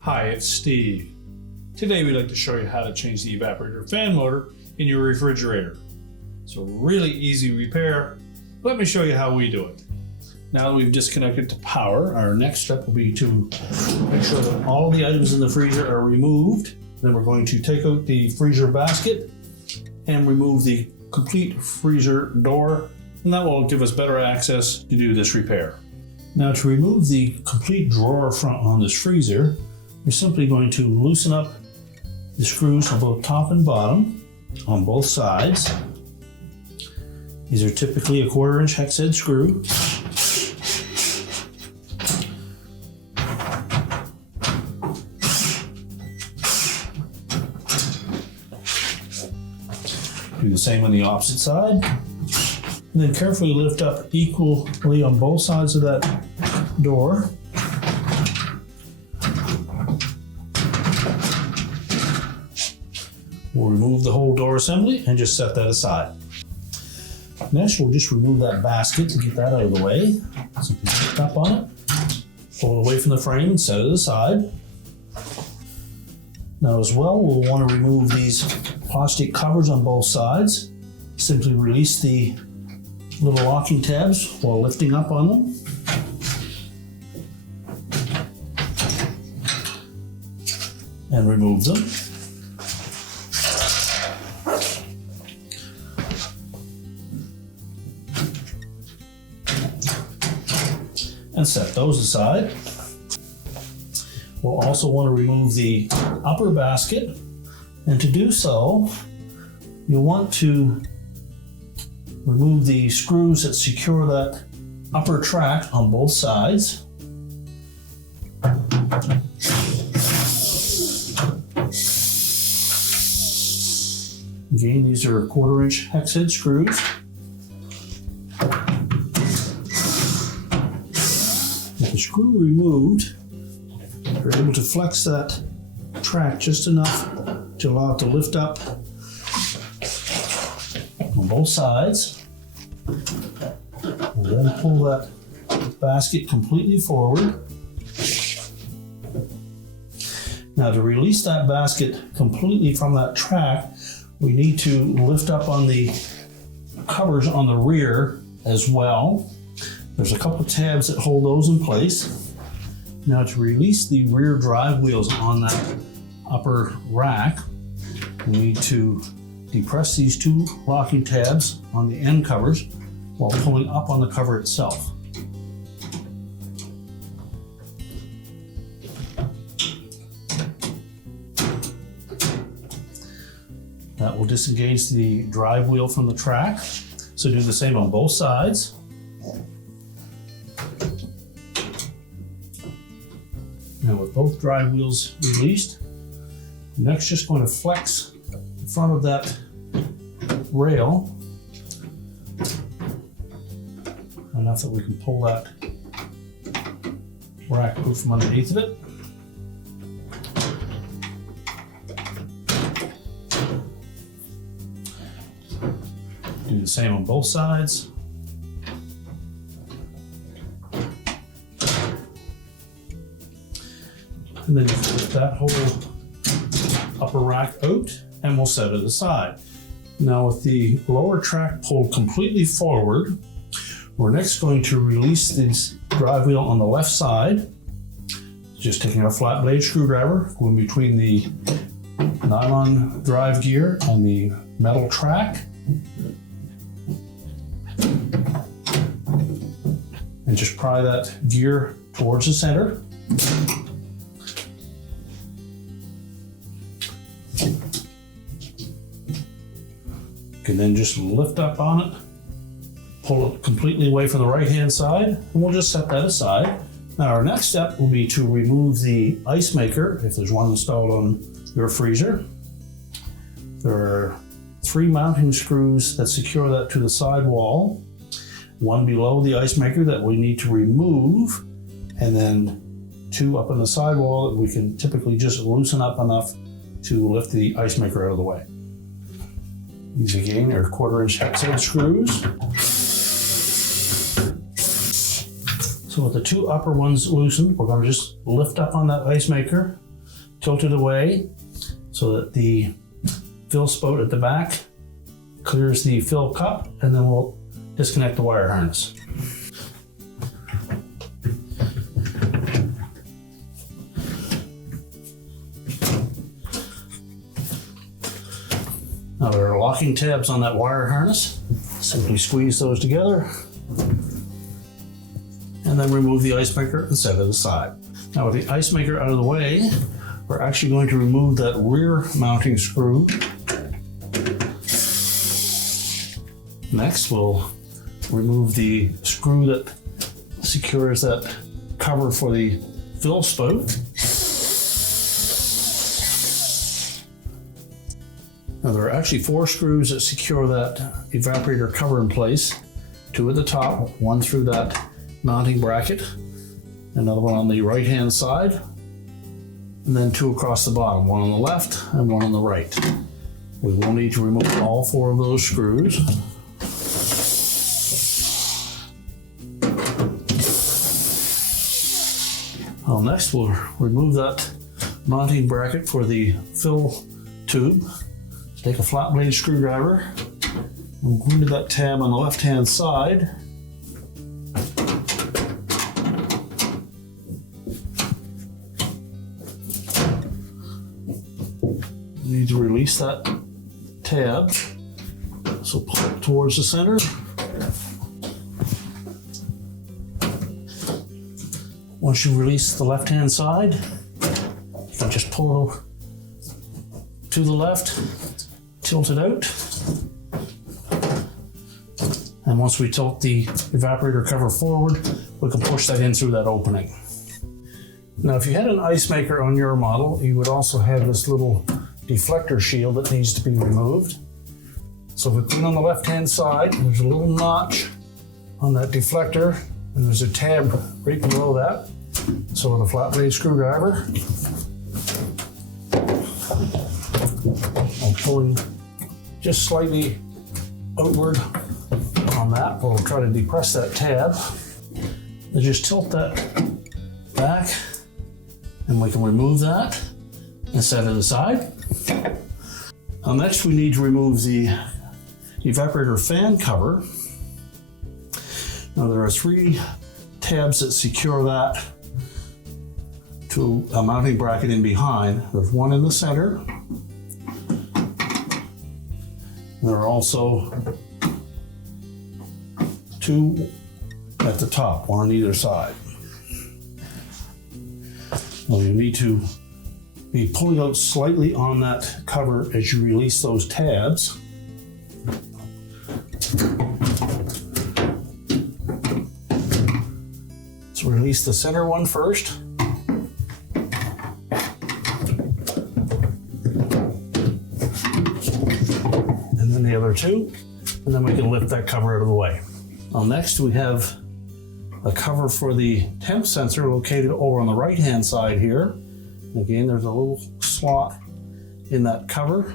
Hi, it's Steve. Today we'd like to show you how to change the evaporator fan motor in your refrigerator. It's a really easy repair. Let me show you how we do it. Now that we've disconnected to power, our next step will be to make sure that all the items in the freezer are removed. Then we're going to take out the freezer basket and remove the complete freezer door, and that will give us better access to do this repair. Now, to remove the complete drawer front on this freezer, we're simply going to loosen up the screws on both top and bottom on both sides. These are typically a 1/4 inch hex head screw. Do the same on the opposite side. And then carefully lift up equally on both sides of that door. We'll remove the whole door assembly and just set that aside. Next, we'll just remove that basket to get that out of the way. Simply lift up on it, pull it away from the frame and set it aside. Now as well, we'll want to remove these plastic covers on both sides. Simply release the little locking tabs while lifting up on them. And remove them. And set those aside. We'll also want to remove the upper basket, and to do so, you'll want to remove the screws that secure that upper track on both sides. Again, these are 1/4 inch hex head screws. With the screw removed, you're able to flex that track just enough to allow it to lift up on both sides. And then pull that basket completely forward. Now, to release that basket completely from that track, we need to lift up on the covers on the rear as well. There's a couple of tabs that hold those in place. Now, to release the rear drive wheels on that upper rack, we need to depress these 2 locking tabs on the end covers while pulling up on the cover itself. That will disengage the drive wheel from the track. So do the same on both sides. Now, with both drive wheels released, next just going to flex the front of that rail enough that we can pull that rack out from underneath of it. Do the same on both sides. And then just lift that whole upper rack out and we'll set it aside. Now, with the lower track pulled completely forward, we're next going to release this drive wheel on the left side. Just taking our flat blade screwdriver, going between the nylon drive gear and the metal track. And just pry that gear towards the center. You can then just lift up on it, pull it completely away from the right-hand side, and we'll just set that aside. Now, our next step will be to remove the Icemaker, if there's one installed on your freezer. There are 3 mounting screws that secure that to the side wall, one below the Icemaker that we need to remove, and then 2 up on the side wall that we can typically just loosen up enough to lift the Icemaker out of the way. These again are 1/4 inch hex head screws. So with the two upper ones loosened, we're going to just lift up on that ice maker, tilt it away so that the fill spout at the back clears the fill cup, and then we'll disconnect the wire harness. Now there are locking tabs on that wire harness. Simply squeeze those together and then remove the ice maker and set it aside. Now with the ice maker out of the way, we're actually going to remove that rear mounting screw. Next, we'll remove the screw that secures that cover for the fill spout. Now there are actually 4 screws that secure that evaporator cover in place. 2 at the top, 1 through that mounting bracket, another one on the right hand side, and then 2 across the bottom, 1 on the left and 1 on the right. We will need to remove all 4 of those screws. Next we'll remove that mounting bracket for the fill tube. Take a flat blade screwdriver and go into that tab on the left hand side. You need to release that tab, so pull it towards the center. Once you release the left hand side, you can just pull to the left, tilt it out. And once we tilt the evaporator cover forward, we can push that in through that opening. Now, if you had an ice maker on your model, you would also have this little deflector shield that needs to be removed. So if we put it on the left-hand side, there's a little notch on that deflector, and there's a tab right below that. So with a flat blade screwdriver, I'm pulling just slightly outward on that. We'll try to depress that tab. And just tilt that back, and we can remove that and set it aside. Now next we need to remove the evaporator fan cover. Now there are 3 tabs that secure that to a mounting bracket in behind. There's 1 in the center. There are also 2 at the top, 1 on either side. Well, you need to be pulling out slightly on that cover as you release those tabs. So release the center one first. And then the other 2. And then we can lift that cover out of the way. Now next we have a cover for the temp sensor located over on the right hand side here. Again, there's a little slot in that cover.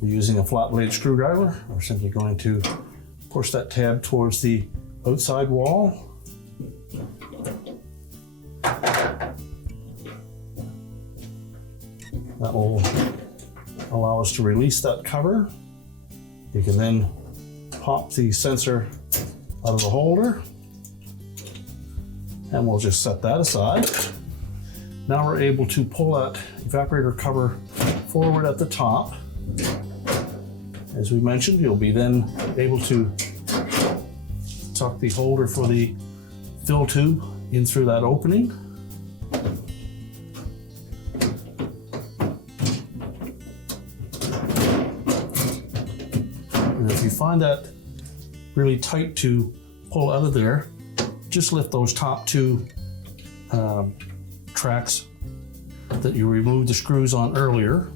We're using a flat blade screwdriver. We're simply going to push that tab towards the outside wall. That will allow us to release that cover. You can then pop the sensor out of the holder, and we'll just set that aside. Now we're able to pull that evaporator cover forward at the top. As we mentioned, you'll be then able to tuck the holder for the fill tube in through that opening. And if you find that really tight to pull out of there, just lift those top 2 tracks that you removed the screws on earlier.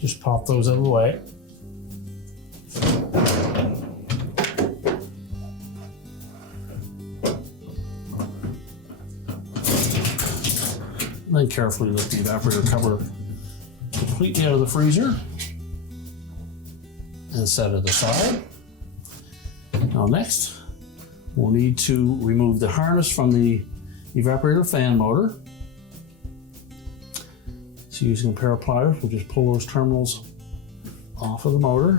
Just pop those out of the way. And then carefully lift the evaporator cover completely out of the freezer. and set it aside. Now next, we'll need to remove the harness from the evaporator fan motor. So using a pair of pliers, we'll just pull those terminals off of the motor.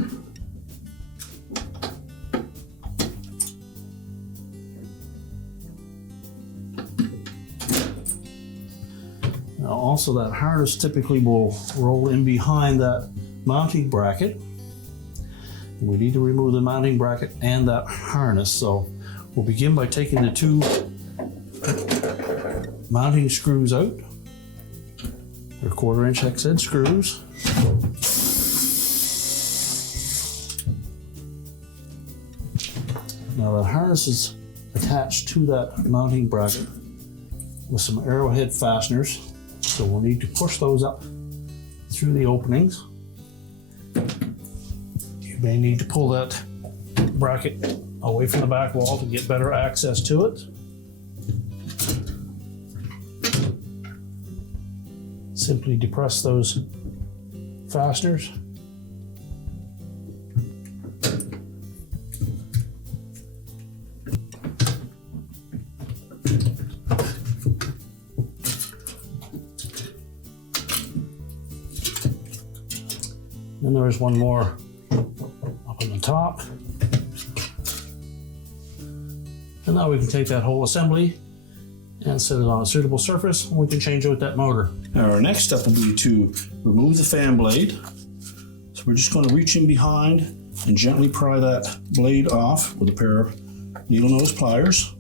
Now also that harness typically will roll in behind that mounting bracket. We need to remove the mounting bracket and that harness. So we'll begin by taking the two mounting screws out. They're 1/4 inch hex head screws. Now the harness is attached to that mounting bracket with some arrowhead fasteners. So we'll need to push those up through the openings. You may need to pull that bracket away from the back wall to get better access to it. Simply depress those fasteners. Then there's one more up on the top. And now we can take that whole assembly and set it on a suitable surface, and we can change out that motor. Now our next step will be to remove the fan blade. So we're just going to reach in behind and gently pry that blade off with a pair of needle nose pliers.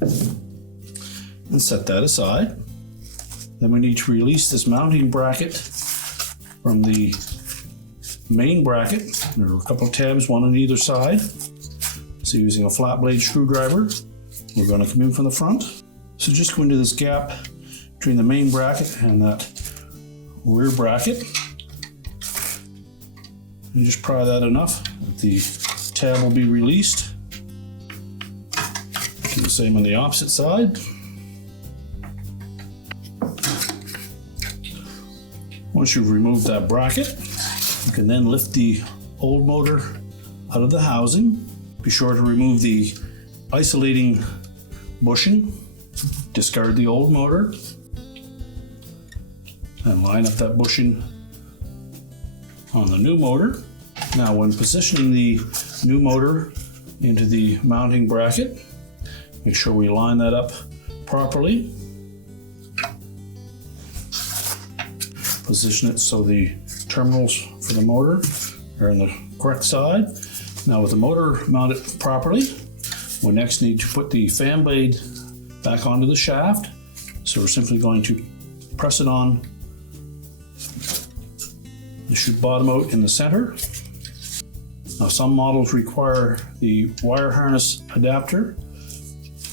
And set that aside. Then we need to release this mounting bracket from the main bracket. There are a couple of tabs, one on either side. So using a flat blade screwdriver, we're going to come in from the front. So just go into this gap between the main bracket and that rear bracket. And just pry that enough that the tab will be released. Do the same on the opposite side. Once you've removed that bracket, you can then lift the old motor out of the housing. Be sure to remove the isolating bushing, discard the old motor, and line up that bushing on the new motor. Now when positioning the new motor into the mounting bracket, make sure we line that up properly. Position it so the terminals for the motor are on the correct side. Now with the motor mounted properly, we next need to put the fan blade back onto the shaft. So we're simply going to press it on. It should bottom out in the center. Now some models require the wire harness adapter.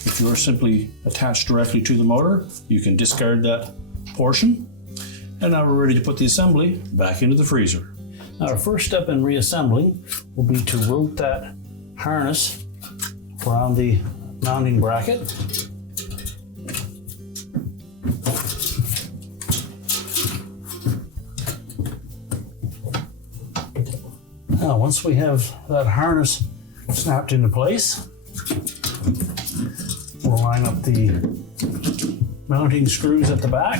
If you're simply attached directly to the motor, you can discard that portion. And now we're ready to put the assembly back into the freezer. Now our first step in reassembling will be to route that harness around the mounting bracket. Now once we have that harness snapped into place, we'll line up the mounting screws at the back.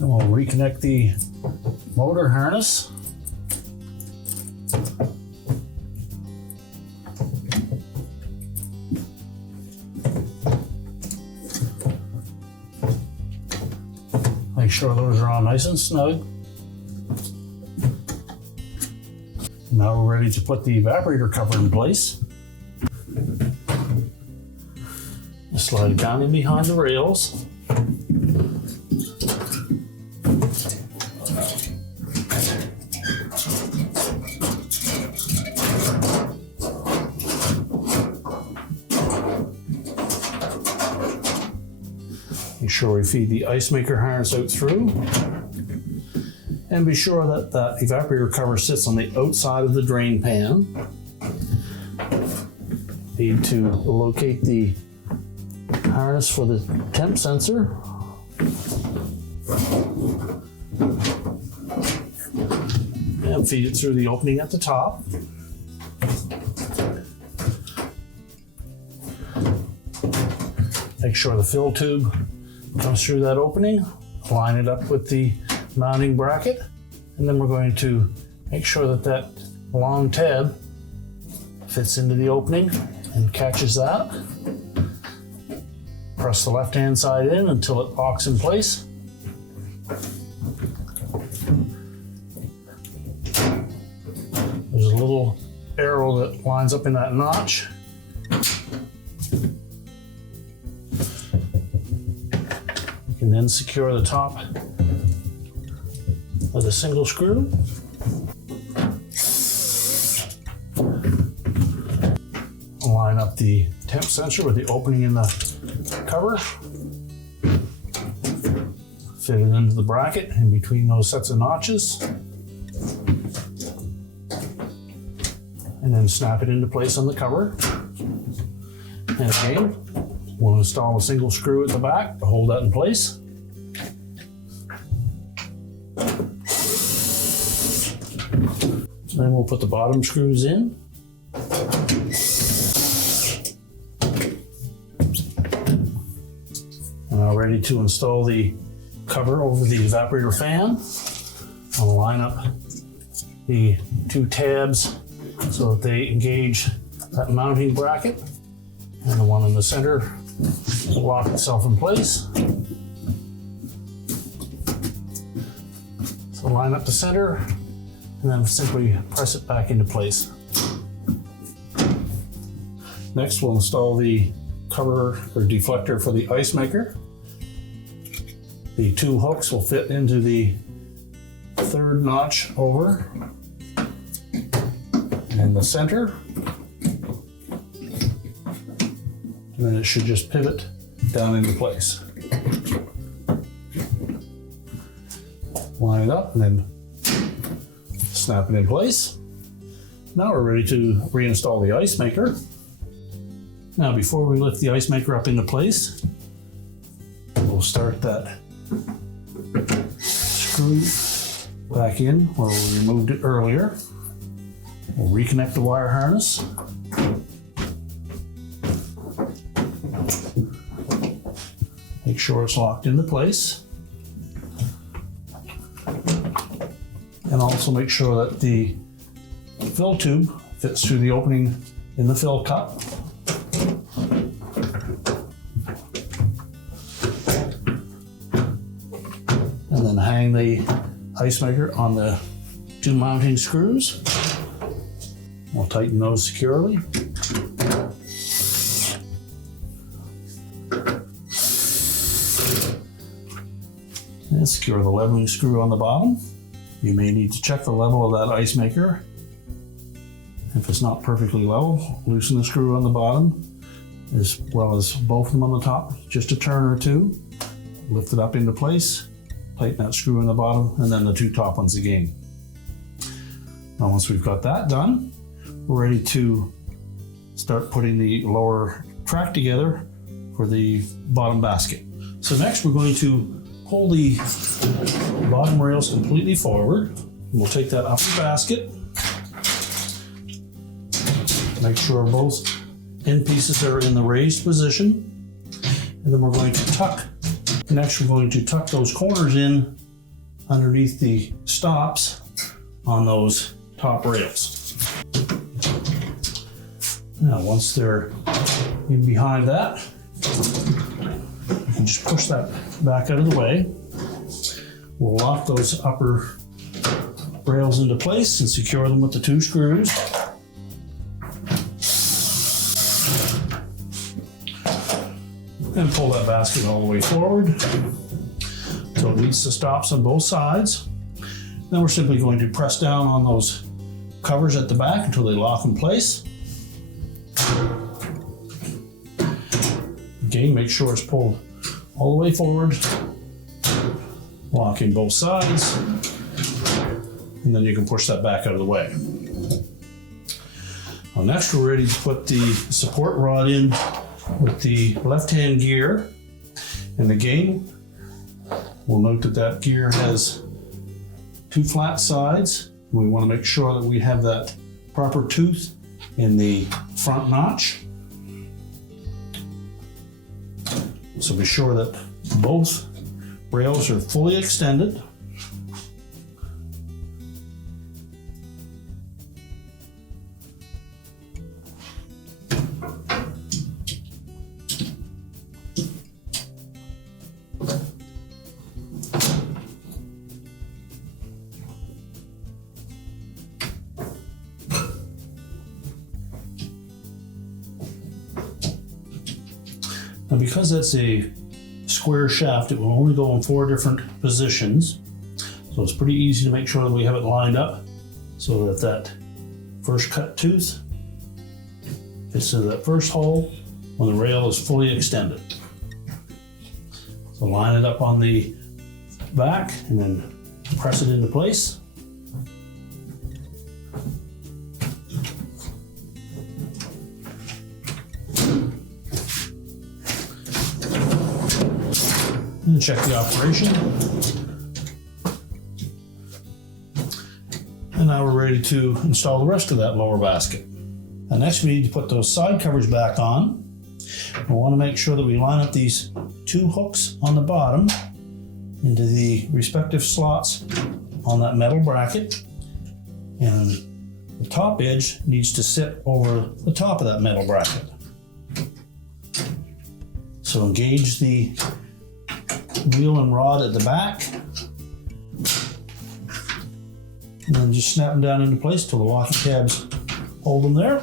And we'll reconnect the motor harness. Make sure those are all nice and snug. Now we're ready to put the evaporator cover in place. Just slide it down in behind the rails. Make sure we feed the Icemaker harness out through. And be sure that that evaporator cover sits on the outside of the drain pan. Need to locate the harness for the temp sensor. And feed it through the opening at the top. Make sure the fill tube comes through that opening. Line it up with the mounting bracket. And then we're going to make sure that that long tab fits into the opening and catches that. Press the left-hand side in until it locks in place. There's a little arrow that lines up in that notch. You can then secure the top with a single screw. Line up the temp sensor with the opening in the cover. Fit it into the bracket in between those sets of notches. And then snap it into place on the cover. And again, we'll install a single screw at the back to hold that in place. Then we'll put the bottom screws in. Now ready to install the cover over the evaporator fan. I'll line up the two tabs so that they engage that mounting bracket, and the one in the center will lock itself in place. So line up the center and then simply press it back into place. Next, we'll install the cover or deflector for the Icemaker. The two hooks will fit into the third notch over and the center. And then it should just pivot down into place. Line it up and then snap it in place. Now we're ready to reinstall the Icemaker. Now before we lift the Icemaker up into place, we'll start that screw back in where we removed it earlier. We'll reconnect the wire harness. Make sure it's locked into place. And also make sure that the fill tube fits through the opening in the fill cup. And then hang the Icemaker on the two mounting screws. We'll tighten those securely. And secure the leveling screw on the bottom. You may need to check the level of that Icemaker. If it's not perfectly level, loosen the screw on the bottom, as well as both of them on the top, just a turn or two. Lift it up into place, tighten that screw in the bottom, and then the two top ones again. Now once we've got that done, we're ready to start putting the lower track together for the bottom basket. So next we're going to pull the bottom rails completely forward. We'll take that upper basket, make sure both end pieces are in the raised position, and then we're going to tuck. Next we're going to tuck those corners in underneath the stops on those top rails. Now once they're in behind that, you can just push that back out of the way. We'll lock those upper rails into place and secure them with the two screws. And pull that basket all the way forward until it meets the stops on both sides. Then we're simply going to press down on those covers at the back until they lock in place. Again, make sure it's pulled all the way forward, locking both sides, and then you can push that back out of the way. Now next we're ready to put the support rod in with the left-hand gear in the game. We'll note that that gear has two flat sides. We want to make sure that we have that proper tooth in the front notch. So be sure that both rails are fully extended. Now, because that's a square shaft, it will only go in 4 different positions. So it's pretty easy to make sure that we have it lined up so that that first cut tooth fits into that first hole when the rail is fully extended. So line it up on the back and then press it into place. And check the operation. And now we're ready to install the rest of that lower basket. And next we need to put those side covers back on. We want to make sure that we line up these 2 hooks on the bottom into the respective slots on that metal bracket. And the top edge needs to sit over the top of that metal bracket. So engage the wheel and rod at the back, and then just snap them down into place till the walkie tabs hold them there.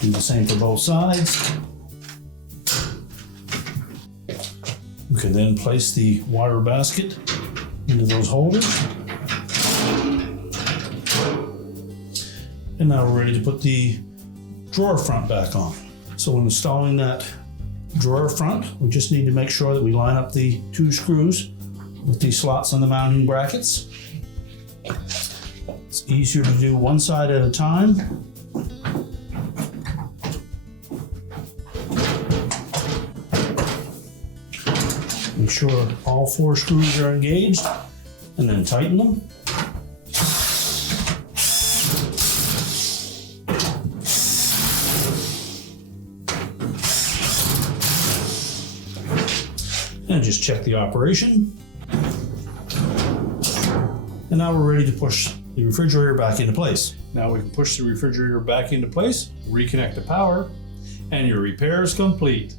Do the same for both sides. We can then place the wire basket into those holders. And now we're ready to put the drawer front back on. So when installing that drawer front, we just need to make sure that we line up the 2 screws with these slots on the mounting brackets. It's easier to do one side at a time. Make sure all 4 screws are engaged and then tighten them. And just check the operation. And now we're ready to push the refrigerator back into place. Now we can push the refrigerator back into place, reconnect the power, and your repair is complete.